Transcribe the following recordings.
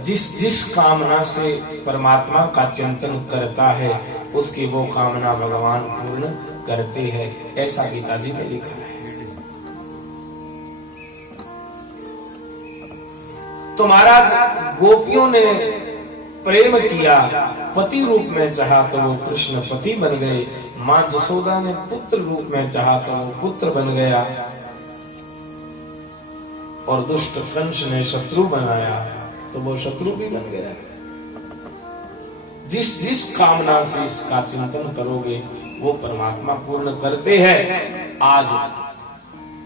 जिस जिस कामना से परमात्मा का चिंतन करता है उसकी वो कामना भगवान पूर्ण करते हैं, ऐसा गीता जी में लिखा है। तो महाराज गोपियों ने प्रेम किया, पति रूप में चाहा तो वो कृष्ण पति बन गए, मां जसोदा ने पुत्र रूप में चाहा तो वो पुत्र बन गया, और दुष्ट कंस ने शत्रु बनाया तो वो शत्रु भी बन गया। जिस जिस कामना से इसका चिंतन करोगे वो परमात्मा पूर्ण करते हैं। आज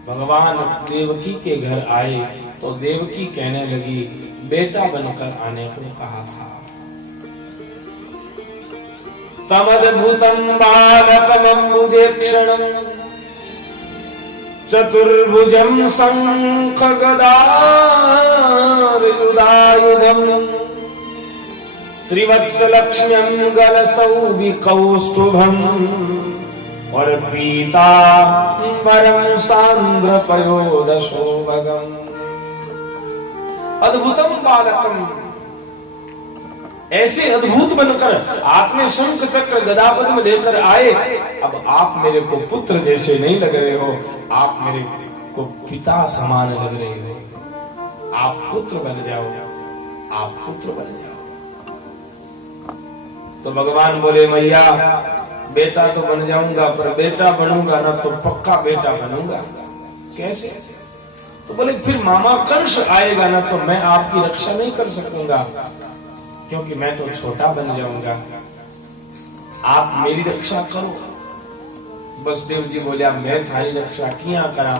भगवान देवकी के घर आए तो देवकी कहने लगी बेटा बनकर आने को कहा था। तमद्भुतं बालकमम्बुजेक्षणं चतुर्भुजं शंख गदायुधं श्रीवत्सलक्ष्म्यं गलसौभिकौस्तुभम् और पीताम्बरं सान्द्रपयोदशोभगम्। अद्भुतम बालकम, ऐसे अद्भुत बनकर हाथ में शंख चक्र गदा पद्म लेकर आए। अब आप मेरे को पुत्र जैसे नहीं लग रहे हो, आप मेरे को पिता समान लग रहे हो, आप पुत्र बन जाओ, आप पुत्र बन जाओ। तो भगवान बोले मैया बेटा तो बन जाऊंगा, पर बेटा बनूंगा ना तो पक्का बेटा बनूंगा। कैसे? तो बोले फिर मामा कंस आएगा ना तो मैं आपकी रक्षा नहीं कर सकूंगा, क्योंकि मैं तो छोटा बन जाऊंगा, आप मेरी रक्षा करो। वसुदेव जी बोलिया मैं थारी रक्षा किया करा।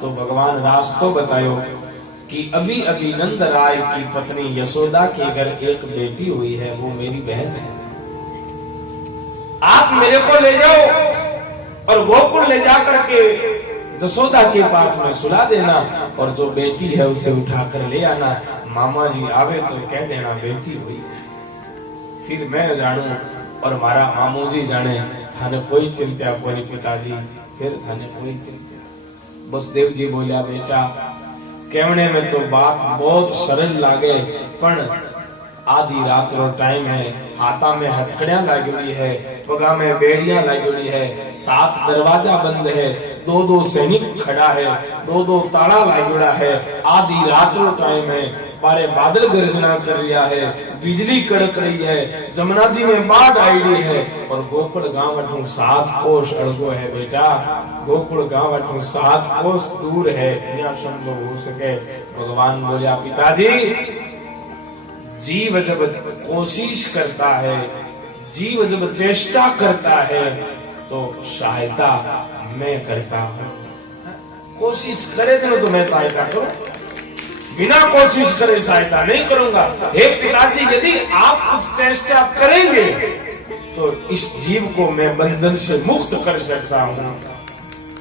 तो भगवान रास्तो बतायो कि अभी अभी नंद राय की पत्नी यशोदा के घर एक बेटी हुई है, वो मेरी बहन है, आप मेरे को ले जाओ और गोकुल ले जाकर के यशोदा के पास में सुला देना, और जो बेटी है उसे उठाकर ले आना। मामा जी आवे तो कह देना बेटी हुई है, फिर मैं जानू और मारा मामू जी जाने, थाने कोई चिंता कोई पिताजी, फिर थाने कोई चिंता। वसुदेव जी बोलिया बेटा कहने में तो बात बहुत सरल लागे, पण आधी रात रो टाइम है, हाथा में हथकड़ियां लागोड़ी है, पगा में बेड़ियां लागोड़ी है, 7 दरवाजा बंद है, 2-2 सैनिक खड़ा है, 2-2 ताला लागोड़ा है, आधी रात रो टाइम है, बारे बादल गर्जना कर रहा है, बिजली कड़क रही है, जमुना जी में बाढ़ आई है, और गोकुल गांव 7 कोस अड़गो है बेटा, गोकुल गांव 7 कोस दूर है, यहाँ संभव हो सके। भगवान बोलिया पिताजी जीव जब कोशिश करता है, जीव जब चेष्टा करता है तो सहायता मैं करता हूँ। कोशिश करे तो मैं सहायता करूं, बिना कोशिश करे सहायता नहीं करूंगा। हे पिताजी यदि आप कुछ चेष्टा करेंगे तो इस जीव को मैं बंधन से मुक्त कर सकता हूँ।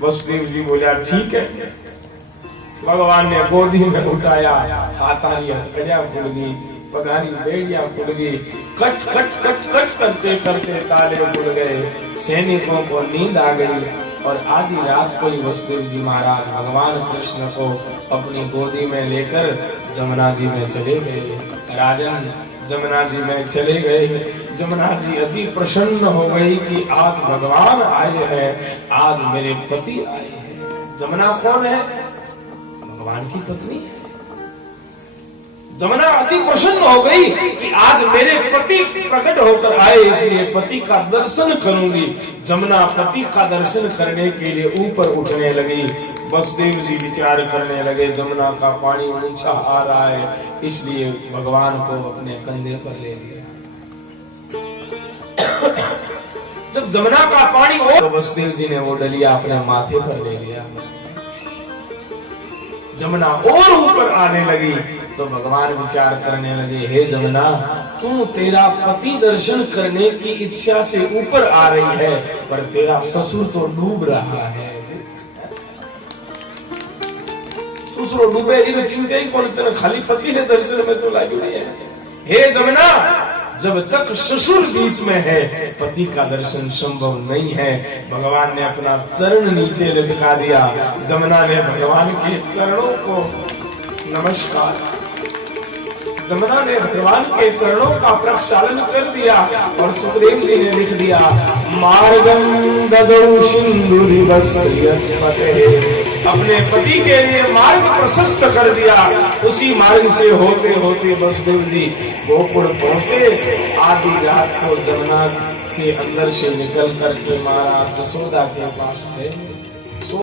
वसुदेव जी बोला ठीक है। भगवान ने गोदी में उठाया, हाथारी हथकड़ियां खुल गई, पगारी बेड़ियां खुल गई, कट कट कट कट करते करते ताले खुल गए, सैनिकों को नींद आ गई, और आधी रात को ही वसुदेव जी महाराज भगवान कृष्ण को अपनी गोदी में लेकर जमुना जी में चले गए। राजन जमुना जी में चले गए। जमुना जी अति प्रसन्न हो गई कि आज भगवान आए हैं, आज मेरे पति आए हैं। जमुना कौन है? भगवान की पत्नी है। जमुना अति प्रसन्न हो गई कि आज मेरे पति प्रकट होकर आए, इसलिए पति का दर्शन करूंगी। जमुना पति का दर्शन करने के लिए ऊपर उठने लगी। वसुदेव जी विचार करने लगे जमुना का पानी ऊंचा आ रहा है, इसलिए भगवान को अपने कंधे पर ले लिया। जब जमुना का पानी हो तो वसुदेव जी ने वो डलिया अपने माथे पर ले लिया। जमुना और ऊपर आने लगी तो भगवान विचार करने लगे हे जमुना तू तेरा पति दर्शन करने की इच्छा से ऊपर आ रही है, पर तेरा ससुर तो डूब रहा है। ससुर डूबे ये चिंता ही कौन, तेरा खाली पति है दर्शन में तो लगी हुई है। हे जमुना जब तक ससुर बीच में है पति का दर्शन संभव नहीं है। भगवान ने अपना चरण नीचे लटका दिया। जमुना ने भगवान के चरणों को नमस्कार। जमुना ने भगवान के चरणों का प्रक्षालन कर दिया और सुखदेव जी ने लिख दिया, मार्गम ददौ सिंधुरिवस्यत्पते, अपने पति के लिए मार्ग प्रशस्त कर दिया। उसी मार्ग से होते होते वसुदेव जी गोकुल पहुंचे। आधी रात को जमुना के अंदर से निकल करके महाराज जसोदा के पास गए।